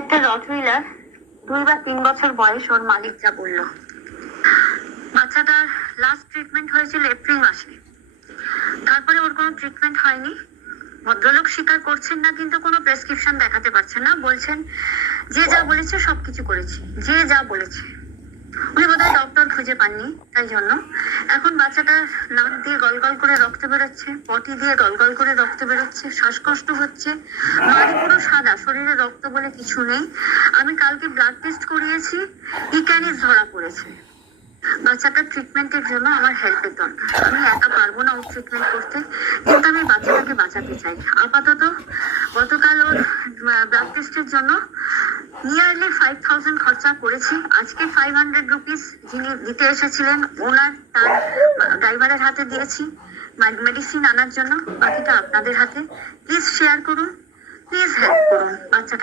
একটা রটউইলার 2 বা 3 বছর বয়স, ওর মালিক যা বললো। বাচ্চাটার লাস্ট ট্রিটমেন্ট হয়েছিল এপ্রিল মাসে, তারপরে ওর কোনো ট্রিটমেন্ট হয়নি। ভদ্রলোক স্বীকার করছেন না, কিন্তু কোনো প্রেসক্রিপশন দেখাতে পারছেন না, বলছেন যে যা বলেছে সবকিছু করেছি, যে যা বলেছে। উনি বোধহয় ডক্টর খুঁজে পাননি, তাই জন্য এখন বাচ্চাটার নাক দিয়ে গলগল করে রক্ত বেরোচ্ছে, পটি দিয়ে গলগল করে রক্ত বেরোচ্ছে, শ্বাসকষ্ট হচ্ছে। মাড়ি পুরো সাদা, শরীরে রক্ত বলে কিছু নেই। আমি কালকে ব্লাড টেস্ট করিয়েছি, ইক্যানিস ধরা পড়েছে। বাচ্চাটার ট্রিটমেন্টের জন্য আমার হেল্পের দরকার। আমি একা পারবো না ওর ট্রিটমেন্ট করতে, কিন্তু আমি বাচ্চাটাকে বাঁচাতে চাই। আপাতত গতকাল ওর ব্লাড টেস্টের জন্য নিয়ারলি 5,000 খরচা করেছি। আজকে 500 রুপিস যিনি দিতে এসেছিলেন ওনার তার ড্রাইভারের হাতে দিয়েছি মেডিসিন আনার জন্য। বাকিটা আপনাদের হাতে। প্লিজ শেয়ার করুন, প্লিজ হেল্প করুন বাচ্চাটাকে।